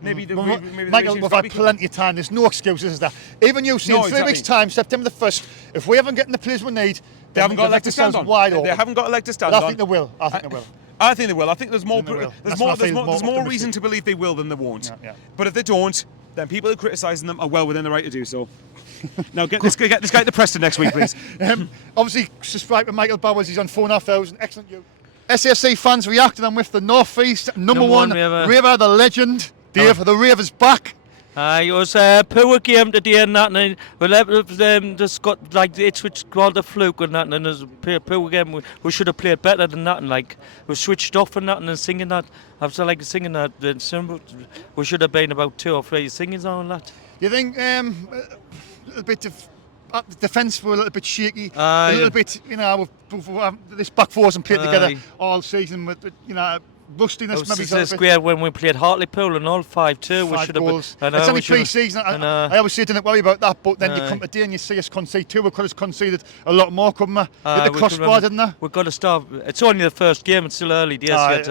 maybe Michael, we've had plenty of time. There's no excuses, is there? Even you see in 3 weeks' time, September the 1st, if we haven't getting the players we need, they haven't got a leg to stand on. They haven't got a leg to stand on. I think they will. I think they will. I think there's more reason to believe they will than they won't. But if they don't, then people who are criticising them are well within the right to do so. Now get this guy to Preston next week, please. Obviously, subscribe to Michael Bowers. He's on 4,500. Excellent. SAFC fans reacting. I'm with the North East number one Raver, the legend. Dave, the Rave is back. It was a poor game today and that, and we just got like Ipswich called a fluke and that, and it was a poor game. We should have played better than that, and like we switched off and that, and singing that. After like singing that, we should have been about 2 or 3 singings on that. You think a little bit of defence were a little bit shaky, a little bit, this back four hasn't played together all season with, rustiness. Maybe it's square when we played Hartlepool and all 5-2. We should have. It's only pre-season. I always say don't worry about that, but then you come today and you see us concede 2. We could have conceded a lot more, couldn't we? Hit the crossbar, didn't they? We've got to start. It's only the first game. It's still early days yet.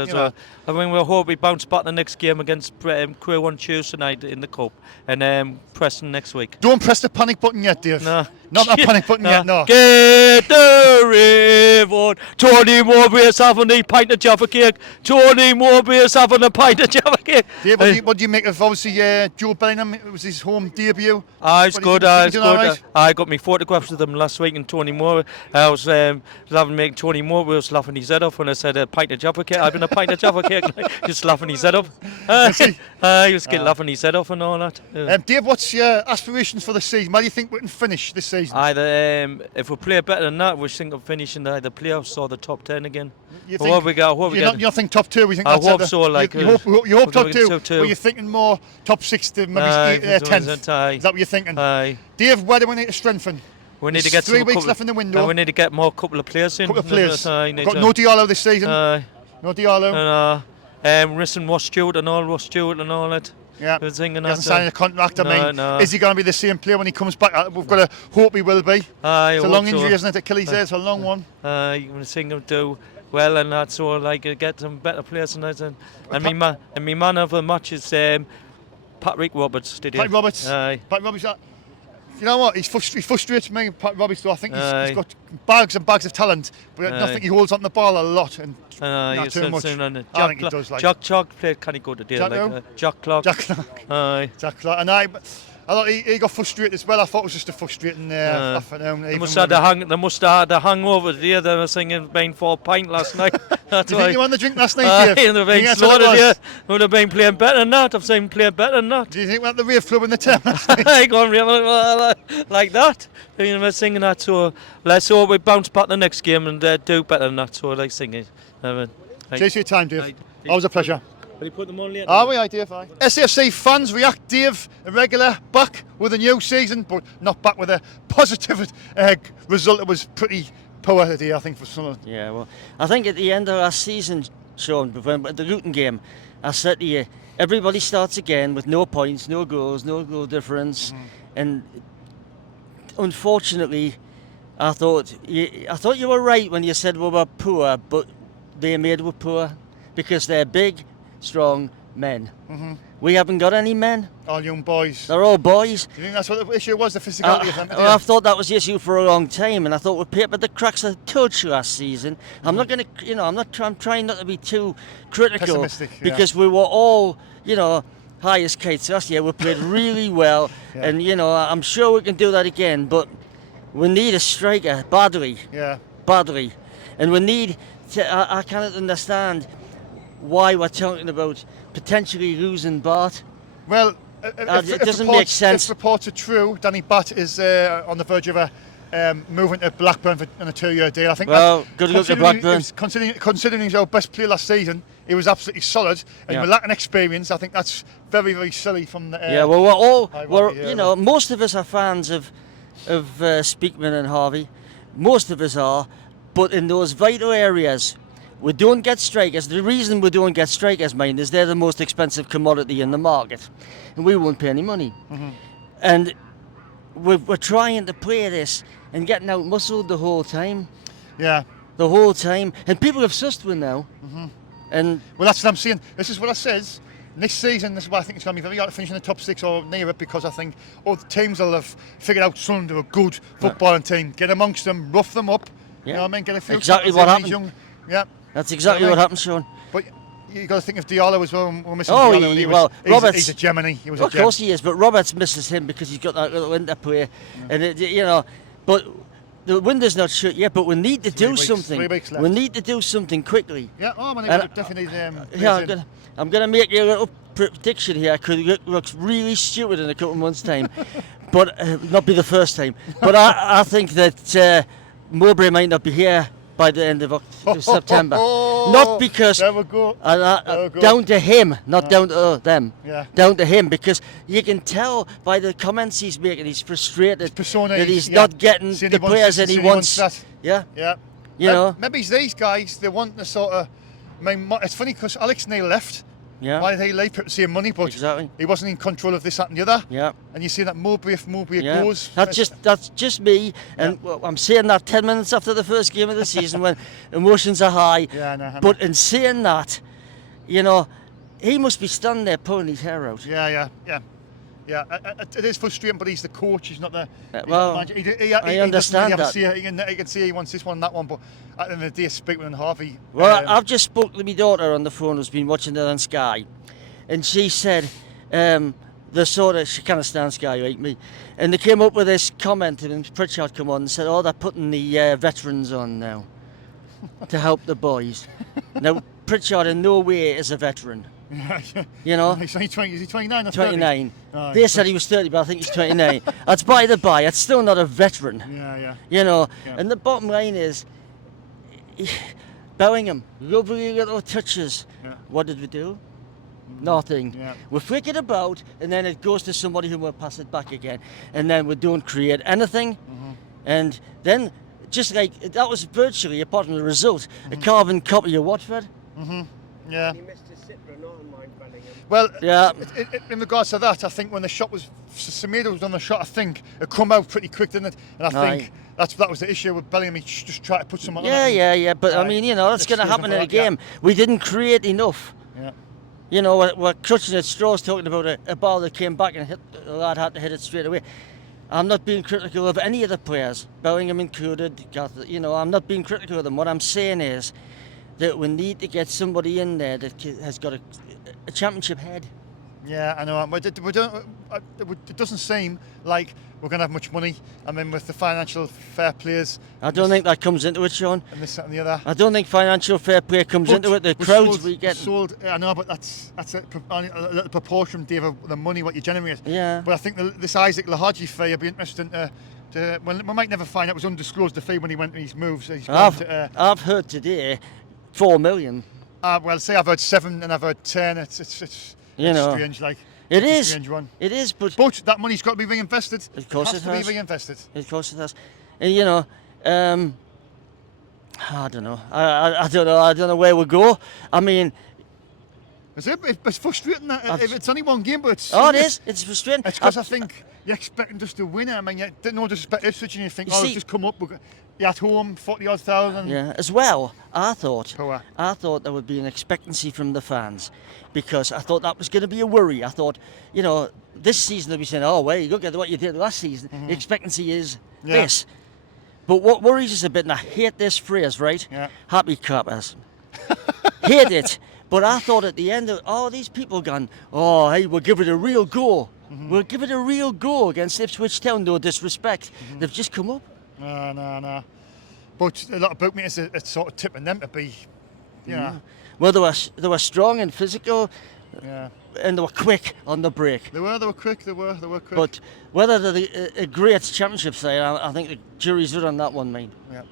I mean, we hope we bounce back the next game against Crewe on Tuesday night in the Cup, and Preston next week. Don't press the panic button yet, Dave. No. Not that panic button yet, no. Get the rave on. Tony Mowbray is having a pint of Jaffa cake. Tony Mowbray is having a pint of Jaffa cake. Dave, what do you make of, obviously, Joe Bellingham? It was his home debut. It's good. It's good. Right? I got me photographs of them last week, and Tony Mowbray. I was laughing, making Tony Mowbray was laughing his head off when I said a pint of Jaffa cake. I've been a pint of Jaffa cake, just laughing his head off. He was getting laughing his head off and all that. Dave, what's your aspirations for the season? Where do you think we can finish this season? season? Either if we play better than that, we think of finishing either playoffs or the top 10 again. You Or what we got? What we you got? don't think top 2? We think I that's hope so. Like you hope top 2. Top 2. But you're thinking more top 6 to maybe 10th. Is that what you're thinking? Aye. Dave, where do we need to strengthen? We need to There's get 3 weeks couple, left in the window. we need to get more couple of players in. Couple of players. Got no Diallo this season. No Diallo. Listen, Ross Stewart and all that. Yeah. He hasn't signed a contract. I mean, is he going to be the same player when he comes back? We've got to hope he will be. It's a long injury, isn't it? Achilles there. It's a long one. You're going to sing him do well and that, so like get some better players and that. And my man of the match is Patrick Roberts. Patrick Roberts. Patrick Roberts. You know what? He frustrates me, Pat Roberts, though. I think he's got bags and bags of talent, but I think he holds on the ball a lot and not too much. I think he does. Jack Clark played kind of good today. Jack Clark. Jack Clark. And I thought he got frustrated as well. I thought it was just a frustrating afternoon. They must have had the hangover today. They were singing been 4 pint last night. That's you think you won the drink last night, Dave? They've been slaughtered here. Would have been playing better than that. I've seen playing better than that. Do you think we had the rave club in the town last night? I go like that. You know, singing that. So let's hope we bounce back the next game and do better than that. So I like singing. Cheers for your time, Dave. Always a pleasure. Will you put them on later? Are we? Dave? SAFC fans react. Dave, irregular, back with a new season, but not back with a positive result. It was pretty poor today, I think, for Sunderland. Yeah, well, I think at the end of last season, Sean, the Luton game, I said to you, everybody starts again with no points, no goals, no goal difference, and unfortunately, I thought you were right when you said we were poor, but they made we poor because they're big, strong men. We haven't got any men. All young boys. They're all boys. Do you think that's what the issue was, the physicality of them? I've thought that was the issue for a long time, and I thought we papered the cracks a touch last season. I'm not going to, I'm trying not to be too critical. Pessimistic, because we were all, high as kites last year. We played really well, and I'm sure we can do that again. But we need a striker badly. Yeah. Badly, and we need to. I cannot understand why we're talking about potentially losing Bart. Well, it doesn't make sense. If reports are true, Danny Batt is on the verge of moving to Blackburn on a 2-year deal. I think. Well, good luck to Blackburn. Considering he's our best player last season, he was absolutely solid, and with lacking experience, I think that's very, very silly from the. Well, most of us are fans of Speakman and Harvey. Most of us are, but in those vital areas, we don't get strikers. The reason we don't get strikers, mind, is they're the most expensive commodity in the market, and we won't pay any money. And we're trying to play this and getting out muscled the whole time. Yeah. The whole time, and people have sussed with now. And well, that's what I'm saying. This is what I says. Next season, this is why I think it's going to be very hard to finish in the top 6 or near it, because I think all the teams will have figured out Sunderland are a good footballing team. Get amongst them, rough them up. You know what I mean? Get a few. Exactly what happened. That's exactly what happened, Sean. But you got to think of Diallo as well. We're missing Diallo. Roberts. He's a Gemini. He was of course he is, but Roberts misses him because he's got that little interplay, and but the window's not shut yet. But we need to do something. 3 weeks left. We need to do something quickly. Yeah, definitely. I'm going to make you a little prediction here because it looks really stupid in a couple of months' time, but not be the first time. But I think that Mowbray might not be here by the end of September. Not because down to him, not down to them. Down to him, because you can tell by the comments he's making, he's frustrated that he's not getting the players that he wants. Maybe it's these guys, they want the sort of. I mean, it's funny because Alex Neil left. Why did he leave? People saying money, but he wasn't in control of this, that, and the other. And you see that Mowbray goes. That's just me, and I'm saying that 10 minutes after the first game of the season when emotions are high. But in saying that, he must be standing there pulling his hair out. It is frustrating, but he's the coach. He's not the. I understand that. He can see he wants this one, that one, but at the end of the day, Speakman and Harvey. Well, I've just spoke to my daughter on the phone who's been watching it on Sky, and she said she can't stand Sky like me, and they came up with this comment, and Pritchard come on and said, they're putting the veterans on now to help the boys. Now, Pritchard in no way is a veteran. You know, He's only 20. Is he 29 or 30? 29. Oh, They said he was 30, but I think he's 29. That's by the by. It's still not a veteran. Yeah. You know, Yeah. and the bottom line is, Bellingham, lovely little touches. Yeah. What did we do? Nothing. Yeah. We flick it about, and then it goes to somebody who will pass it back again, and then we don't create anything. And then, just like that was virtually, apart from the result, a carbon copy of Watford. Yeah. He missed his sit run on mine, Bellingham. Well, Yeah. in regards to that, I think when the shot was Semedo was on the shot, I think it come out pretty quick, didn't it? And I think that was the issue with Bellingham. He just tried to put someone on it. Yeah. But I Aye. mean, you know, that's Just going to happen in a for that, yeah. game. We didn't create enough. Yeah. You know, we're clutching at straws talking about a ball that came back and the lad had to hit it straight away. I'm not being critical of any of the players, Bellingham included. You know, I'm not being critical of them. What I'm saying is that we need to get somebody in there that has got a championship head. Yeah, I know. It doesn't seem like we're going to have much money. I mean, with the financial fair plays. I don't think that comes into it, Sean. And this, that, and the other. I don't think financial fair play comes into it. The crowds we get. I know, but that's a little proportion, Dave, of the money what you generate. Yeah. But I think this Isaac Lahaji fee will be interesting well, we might never find out. It was undisclosed, the fee when he went his moves. I've heard today 4 million. Well, say I've heard 7 and I've heard 10. It's You know. strange, like. It It's a is. strange one. It is, but That money's got to be reinvested. Of course it has it to has. be reinvested. Of course it has. And you know, I don't know. I don't know where we go. I mean, It's frustrating that if it's only one game, but it's. it is. It's frustrating. It's because I think you're expecting just to win it. I mean, you didn't know disrespect Ipswich, and you think, You see- it's just come up. You're at home, 40,000. Yeah. As well, I thought Power. there would be an expectancy from the fans, because I thought that was going to be a worry. I thought, you know, this season they'll be saying, "Oh, well, look at what you did last season." The expectancy is this. But what worries us a bit, and I hate this phrase, right? Yeah. Happy clappers. Hate it. But I thought at the end of these people gone, "Oh, hey, we'll give it a real go. We'll give it a real go against Ipswich Town, no disrespect." They've just come up. No. But a lot of bookmakers are sort of tipping them to be, you know. Well, they were strong and physical, Yeah. and they were quick on the break. They were quick. They were quick. But whether they're a great championship side, I think the jury's out on that one, mate. Yeah.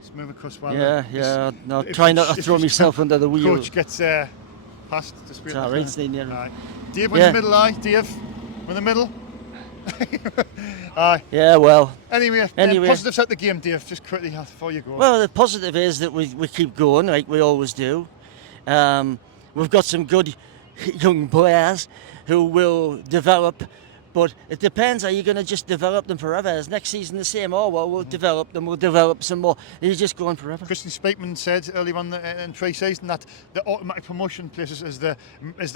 Let's move across. While Yeah. No, try not to throw myself under the wheel. Coach gets past the speed. It's all right, it's near. Aye. Dave, we're in the middle, aye. Dave, we're in the middle. Aye. Yeah, well. Anyway, positives out the game, Dave, just quickly before you go. Well, the positive is that we keep going like we always do. We've got some good young players who will develop, but it depends. Are you going to just develop them forever? Is next season the same? Oh, well, we'll develop them, we'll develop some more. Are you just going forever? Christian Speakman said earlier on in pre-season that the automatic promotion places is the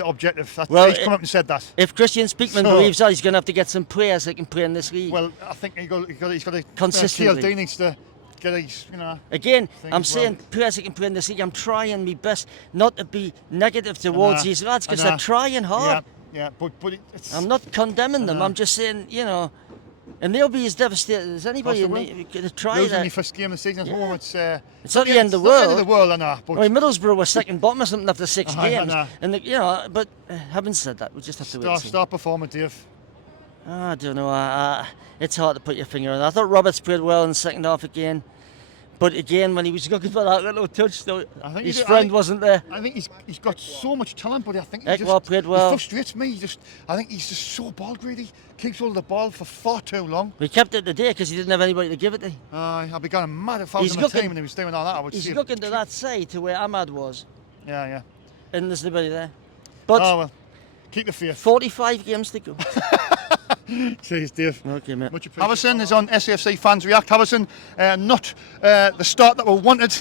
objective. He's come up and said that. If Christian Speakman believes that, he's going to have to get some players that can play in this league. Well, I think he's got to consistently. KLD needs to get his, Again, thing I'm as well. saying players that can play in this league. I'm trying my best not to be negative towards these lads because they're trying hard. Yeah, but it's. I'm not condemning them. I'm just saying, you know, and they'll be as devastated as anybody to try losing that. your first game of the season at home, it's not the end of the It's not the world. end of the world, I know. But I mean, Middlesbrough were second bottom or something after 6 I games, know. and you know, but having said that, we just have to wait. And see. Start performing, Dave. I don't know. It's hard to put your finger on. I thought Roberts played well in the second half again. But again, when he was looking for that little touch, his friend wasn't there. I think he's got so much talent, but I think played well. He frustrates me. I think he's just so ball greedy. Keeps hold of the ball for far too long. We kept it today because he didn't have anybody to give it to. I'd be going mad if I was on the team and he was doing all that. He's looking to that side to where Ahmad was. Yeah. And there's nobody there. But keep the faith. 45 games to go. Cheers, Dave. Okay, mate. Haverson is on SAFC Fans React. Haverson, not the start that we wanted,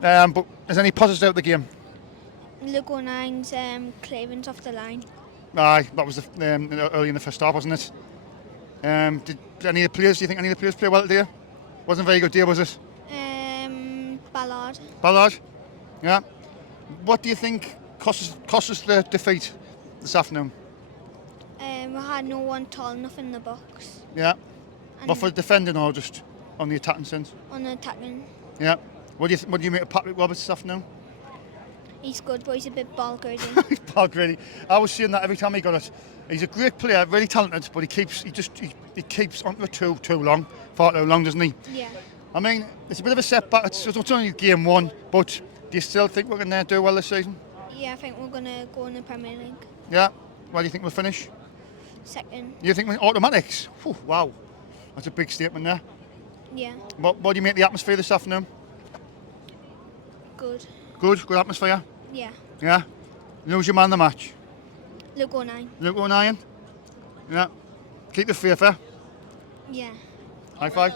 but is any positives out of the game? Lugo 9's clearance off the line. Aye, that was early in the first half, wasn't it? Did any of the players? Do you think any of the players play well today? Wasn't a very good day, was it? Ballard. Ballard, yeah. What do you think cost us the defeat this afternoon? We had no one tall enough in the box. Yeah. And What for defending or just on the attacking sense? on the attacking. Yeah. What do you make of Patrick Roberts this afternoon? He's good, but he's a bit ball greedy. He's ball greedy. I was saying that every time he got it. He's a great player, really talented, but he keeps onto it too long, far too long, doesn't he? Yeah. I mean, it's a bit of a setback. It's only game 1, but do you still think we're going to do well this season? Yeah, I think we're going to go in the Premier League. Yeah. Where do you think we'll finish? 2nd. You think we're automatics? Whew, wow, that's a big statement there. Yeah. What do you make the atmosphere this afternoon? Good. Good atmosphere? Yeah. Yeah? Who's your man of the match? Luke O'Nien. Luke O'Nien? Yeah. Keep the faith, eh? Yeah. High five.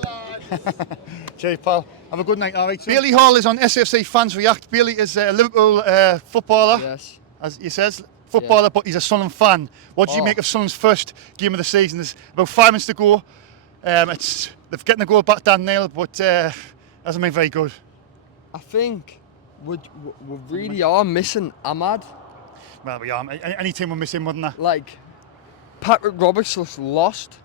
Cheers, pal. Have a good night, all right? Bailey Hall is on SAFC Fans React. Bailey is a Liverpool footballer. Yes. As he says, footballer, but he's a Sunderland fan. What do you make of Sunderland's first game of the season? There's about 5 minutes to go. They're getting the goal back down nil, but hasn't been very good. I think we really are missing Ahmad. Well, we are. Any team will miss him, wouldn't they? Like, Patrick Roberts looks lost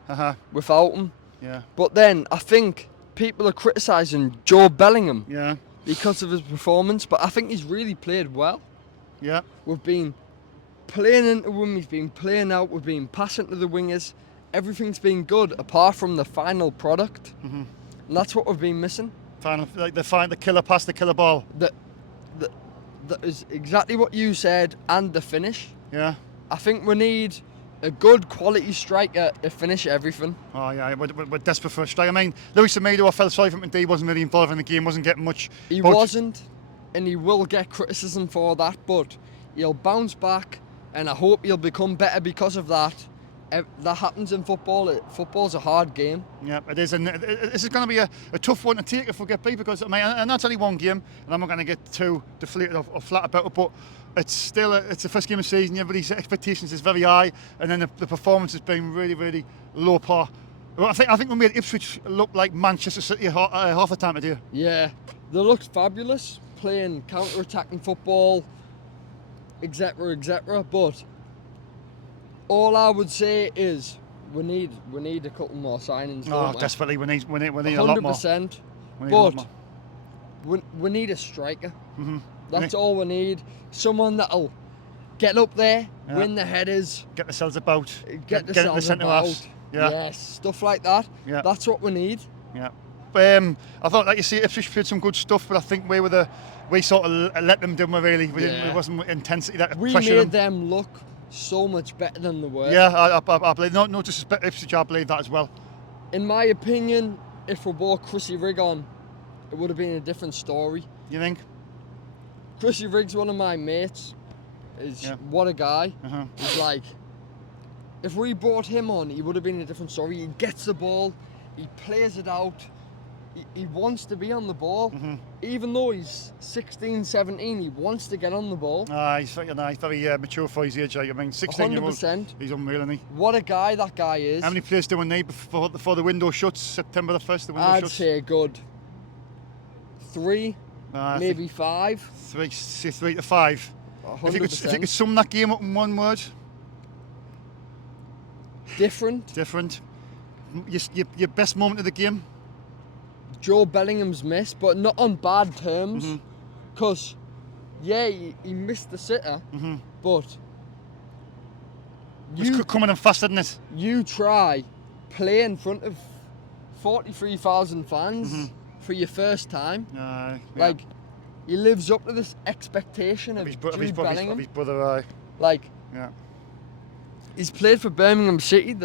without him. Yeah. But then I think people are criticising Joe Bellingham Yeah. because of his performance, but I think he's really played well. Yeah. We've been playing into him, he's been playing out, we've been passing to the wingers. Everything's been good apart from the final product. And that's what we've been missing. The killer pass, the killer ball. That is exactly what you said, and the finish. Yeah. I think we need a good quality striker to finish everything. Oh yeah, we're desperate for a strike. I mean, Luis Amido, I felt sorry for him today. He wasn't really involved in the game, wasn't getting much. He wasn't, and he will get criticism for that, but he'll bounce back, and I hope he'll become better because of that. That happens in football. Football's a hard game. Yeah, it is, and this is going to be a tough one to take if we get beat, because I mean, and that's only one game, and I'm not going to get too deflated or flat about it, but it's still it's the first game of the season. Everybody's expectations is very high, and then the performance has been really, really low par. Well, I think we made Ipswich look like Manchester City half the time today. Yeah, they looked fabulous playing counter-attacking football, etc., etc. But all I would say is we need a couple more signings. Oh, desperately, we need a lot more. 100%. But we need a striker. That's all we need. Someone that'll get up there, win the headers, get themselves about, get in the centre half. Yeah. Yes, stuff like that. Yeah. That's what we need. Yeah. I thought, like you see, Ipswich played some good stuff, but I think we sort of let them do it really. It wasn't intensity that we pressure made them look so much better than they were. Yeah, I believe. No disrespect, Ipswich, I believe that as well. In my opinion, if we wore Chrissy Rigg on, it would have been a different story. You think? Chrissy Rigg's one of my mates. What a guy. He's like, if we brought him on, he would have been a different story. He gets the ball, he plays it out, he wants to be on the ball. Even though he's 16, 17, he wants to get on the ball. He's very mature for his age. I mean, 16-year-old. 100%. He's unreal, isn't he? What a guy that guy is. How many players do we need before the window shuts? September the 1st, the window I'd shuts? say good 3, maybe 5. 3 to 5. 100%. If you could sum that game up in one word. Different. Your best moment of the game? Joe Bellingham's miss, but not on bad terms. Because, he missed the sitter, but It's coming in fast, isn't it? You try play in front of 43,000 fans for your first time. Like, he lives up to this expectation of Jude Bellingham. Of his brother, Like, he's played for Birmingham City.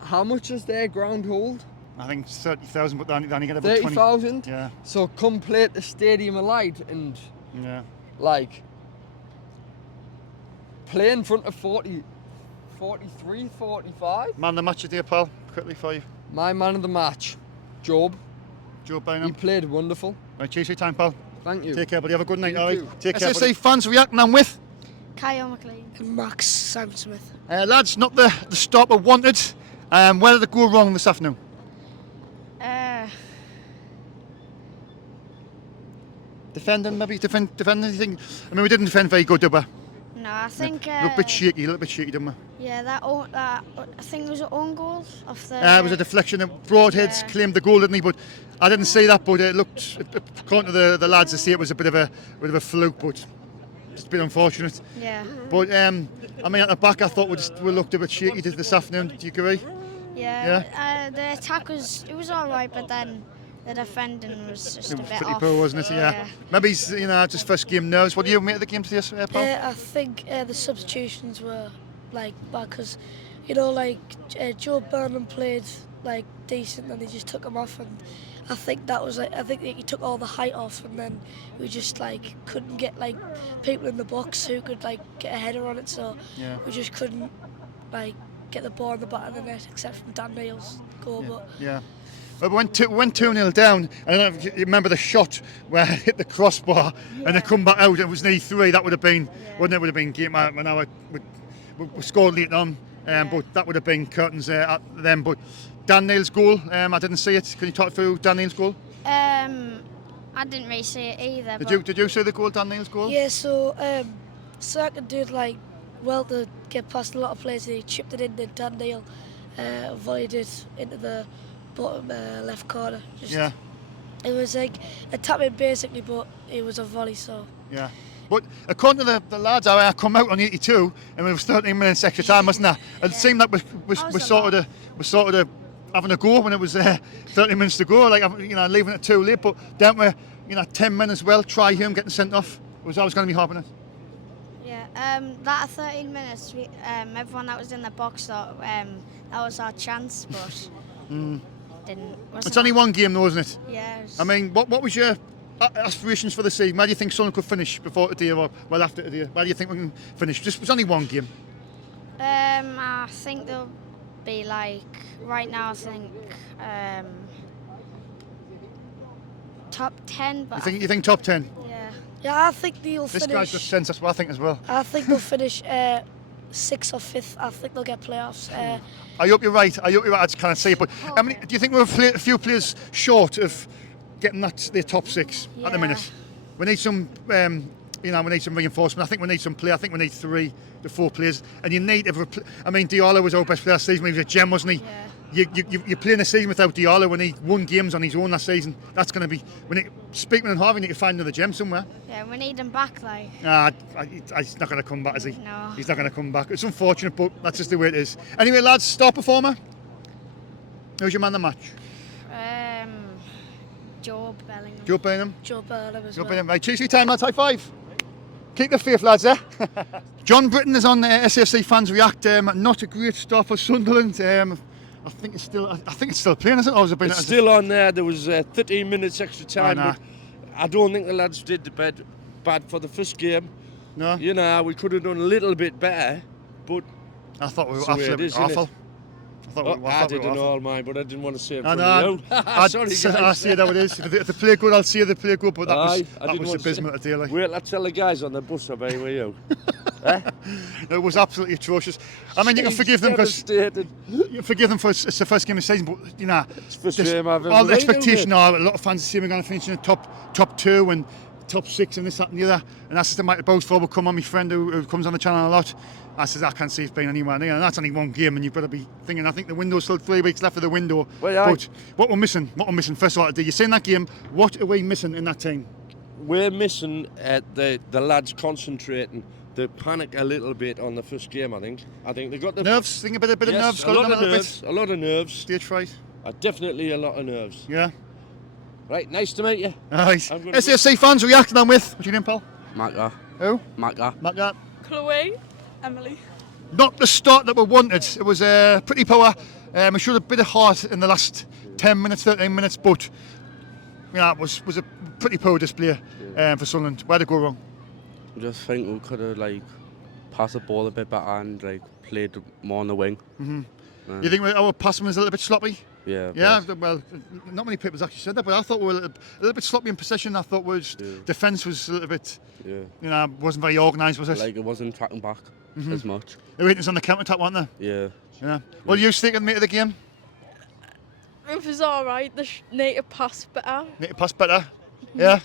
How much is their ground hold? I think 30,000, but then you get about 20. 30,000? Yeah. So come play at the Stadium of Light and, like, play in front of 40, 43, 45. Man of the match today, pal, quickly for you. My man of the match, Job Bellingham. He played wonderful. Right, cheers for your time, pal. Thank you. Take care, buddy. Have a good night, You all right? too. Take care, buddy. Fans reacting, I'm with Kyle McLean. And Max Sam-Smith. Lads, not the stop I wanted. Where did it go wrong this afternoon? Defending, maybe? Defend anything? I mean, we didn't defend very good, did we? No, I think... a little bit shaky, didn't we? Yeah, that I think it was an own goal off the... It was a deflection. Broadheads claimed the goal, didn't he? But I didn't see that, but it looked, according to the lads, to see it was a bit of a fluke, but It's been unfortunate. Yeah. But I mean, at the back, I thought we looked a bit shaky this afternoon. Do you agree? Yeah. The attack was all right, but then the defending was just a bit pretty off. poor, wasn't it? Yeah. Maybe he's, just first game nerves. What do you make of the game today, Paul? I think the substitutions were bad because, Joe Burnham played decent and they just took him off, and I think that was I think he took all the height off, and then we just couldn't get people in the box who could get a header on it, so we just couldn't get the ball in the back of the net except from Dan Neil's goal. But we went 2-0 down. I don't know if you remember the shot where it hit the crossbar and it come back out and it was nearly 3. That would have been, wouldn't it? Would have been game. We scored late on, but that would have been curtains at them. But Dan Neil's goal, I didn't see it. Can you talk through Dan Neil's goal? I didn't really see it either. Did you see the goal, Dan Neil's goal? Yeah, so Saka did well to get past a lot of players. He chipped it in, then Dan Neil volleyed it into the bottom left corner. It was a tap-in basically, but it was a volley, so. Yeah. But according to the lads, I come out on 82 and it was 13 minutes extra time, wasn't it? It seemed like we sort of having a go when it was 30 minutes to go, leaving it too late. But don't we, 10 minutes well, try him getting sent off. It was always going to be happening. Yeah, that 13 minutes, everyone that was in the box thought that was our chance, but didn't. It's only one game though, isn't it? Yeah. I mean, what was your aspirations for the season? Where do you think Sunderland could finish before today or after today? Where do you think we can finish? Just was only one game. I think they'll be right now. I think top 10. But You think top 10? Yeah, I think they'll This finish. guy's just sense. That's what I think as well. I think they'll finish 6th or 5th. I think they'll get playoffs. I hope you're right. I just can't say it. But do you think we're a few players short of getting their top 6 at the minute? We need some, we need some reinforcement. I think we need some play. I think we need 3 to 4 players. And you need Diallo was our best player last season. He was a gem, wasn't he? Yeah. You're playing a season without Diallo when he won games on his own last season. That's going to be Speakman and Harvey need to find another gem somewhere. Yeah, we need him back He's not going to come back, is he? No. He's not going to come back. It's unfortunate, but that's just the way it is. Anyway, lads, star performer. Who's your man of the match? Joe Bellingham. Joe Bellingham. Joe Burnham as Joe well. Bellingham. Right, cheesy time, lads. High five. Keep the faith, lads. John Britton is on SAFC Fans React. Not a great start for Sunderland. I think it's still playing, isn't it? Or has it been? It's still on there. There was 13 minutes extra time, but I don't think the lads did bad for the first game. No. We could have done a little bit better, but I thought we were absolutely awful. I did an all mine, but I didn't want to say it for you. Sorry, guys. I see how it is. If they play good, I'll see they play good, but that was abysmal today. Wait, let's tell the guys on the bus about you. It was absolutely atrocious. I mean, you can forgive them because it's the first game of the season, but it's the first game I've ever all the made, expectation are a lot of fans see we're going to finish in the top 2 and top 6 and this, that, and the other. And that's just the Michael Bowes will come on, my friend who comes on the channel a lot. I says I can't see it being anywhere near, and that's only one game, and you've got to be thinking. I think the window's still 3 weeks left of the window. But what we're missing, first of all, you see in that game, what are we missing in that team? We're missing the lads concentrating. They panic a little bit on the first game. I think they got the nerves. Think a bit of nerves. A lot of nerves. Stage fright. Definitely a lot of nerves. Yeah. Right, nice to meet you. Nice. SAFC Fans Reacting. I'm with. What's your name, pal? Macca. Who? Macca. Chloe. Emily. Not the start that we wanted. It was pretty poor. We showed a bit of heart in the last 10 minutes, 13 minutes, but it was a pretty poor display for Sunderland. Where'd it go wrong? I just think we could have passed the ball a bit better and played more on the wing. Mm-hmm. You think our passing was a little bit sloppy? Yeah. Yeah. Well, not many people actually said that, but I thought we were a little bit sloppy in possession. I thought defence was a little bit. Yeah. Wasn't very organised, was it? It wasn't tracking back as much. The ratings on the counter attack, weren't they? Yeah. Yeah. Well, you sticking mate of the game? It was alright. The native pass better. Need to pass better. Yeah.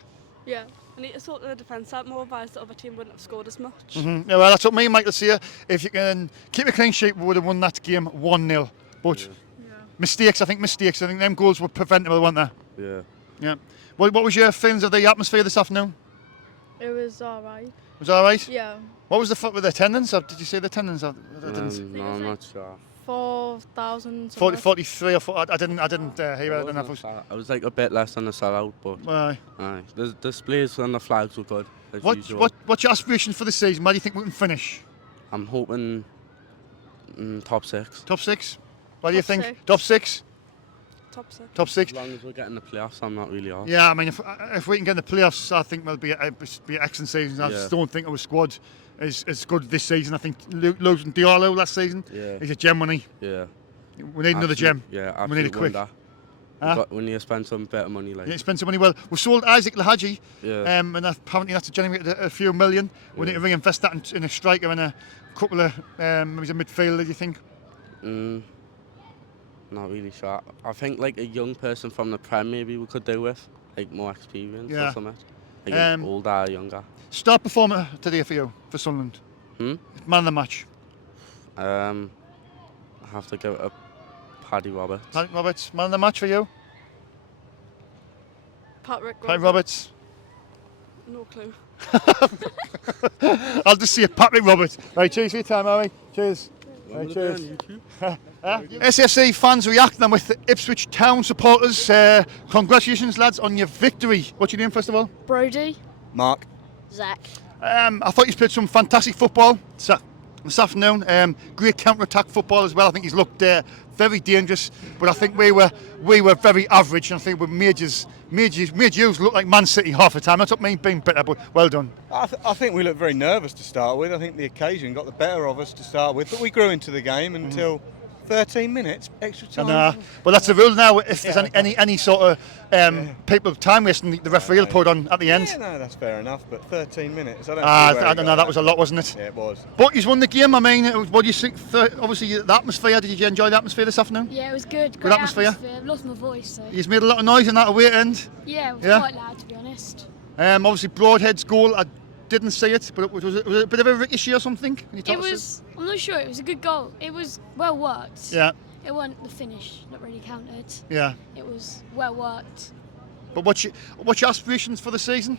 Yeah. I need to sort the defence out more, otherwise the other team wouldn't have scored as much. Mm-hmm. Yeah, well, that's what me and Michael see here. If you can keep a clean sheet, we would have won that game 1-0. But mistakes. I think them goals were preventable, weren't they? Yeah. Yeah. What was your feelings of the atmosphere this afternoon? It was alright. Was it all right? Yeah. What was the with the attendance? Or did you say the attendance? I didn't. No, I'm not sure. 4,000. 43 or 4. I didn't hear it. I don't know if it was. I was like a bit less than a sellout, but Aye. The displays and the flags were good. As usual. What's your aspirations for the season? Where do you think we can finish? I'm hoping top 6. Top 6? What do you think? 6. Top 6? Top 6. Top 6. As long as we're getting the playoffs, I'm not really off. Yeah, I mean, if we can get in the playoffs, I think we'll be an excellent season. I just don't think our squad is as good this season. I think losing Diallo last season is a gem, wasn't he? Yeah. We need another gem. Yeah, we need it quick. We need to spend some better money. Like. Yeah, spend some money. Well, we sold Isaac Lahaji, yeah. and apparently that's generated a few million. We need to reinvest that in a striker and a couple of maybe a midfielder. Do you think? Not really sure. I think like a young person from the Prem maybe we could do with, like more experience or something. Like older, younger. Star performer today for you, for Sunderland? Man of the match? I have to go to Paddy Roberts. Paddy Roberts, man of the match for you? Patrick Roberts. No clue. I'll just see a Patrick Roberts. Right, cheers for your time, Harry. Cheers. Right, cheers. SAFC fans reacting with Ipswich Town supporters. Congratulations, lads, on your victory. What's your name, first of all? Brody. Mark. Zach. I thought you played some fantastic football this afternoon. Great counter-attack football as well. I think he's looked very dangerous, but I think we were very average, and I think we made you look like Man City half the time. That's not me being bitter, but well done. I think we looked very nervous to start with. I think the occasion got the better of us to start with, but we grew into the game until 13 minutes extra time. Well, that's the rule now. If there's any sort of people time wasting, the referee will put on at the end. Yeah, no, that's fair enough. But 13 minutes, I don't know. That was a lot, wasn't it? Yeah, it was. But you won the game. I mean, what do you think? Obviously, the atmosphere. Did you enjoy the atmosphere this afternoon? Yeah, it was good. Good atmosphere. I've lost my voice. So. You've made a lot of noise in that away end. Yeah, it was quite loud, to be honest. Obviously, Broadhead's goal. I didn't see it, but was it a bit of a ricochet or something? It was. I'm not sure. It was a good goal. It was well worked. Yeah. It wasn't the finish that really counted. Yeah. It was well worked. But what's your aspirations for the season?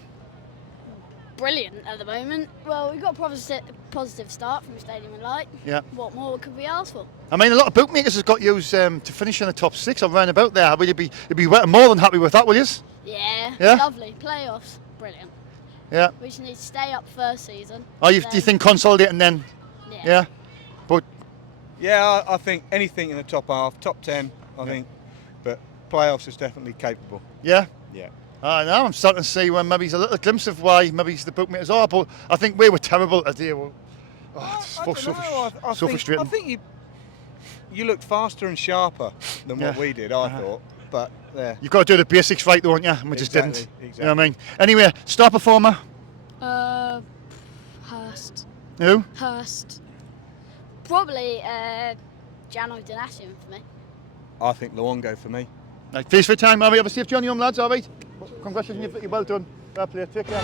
Brilliant at the moment. Well, we've got a positive start from Stadium and Light. Yeah. What more could we ask for? I mean, a lot of bookmakers have got you to finish in the top 6 or round about there. Will you'd be more than happy with that, will you? Yeah. Lovely. Playoffs. Brilliant. Yeah. We just need to stay up first season. Oh, do you think consolidate and then? Yeah. But. Yeah, I think anything in the top half, top 10, I think. But playoffs is definitely capable. Yeah? Yeah. I know, I'm starting to see when maybe it's a little glimpse of why maybe the bookmakers are, but I think we were terrible today. So frustrating. I think you looked faster and sharper than what we did, I thought. But yeah. You've got to do the basics right, don't you? And we just didn't. Exactly. You know what I mean? Anyway, star performer? Hurst. Who? Hurst. Probably Jano Donatian for me. I think Luongo for me. Right, thanks for your time, Harry. Have a safe journey home, lads, all right? Congratulations, you're well done. Well played. Take care.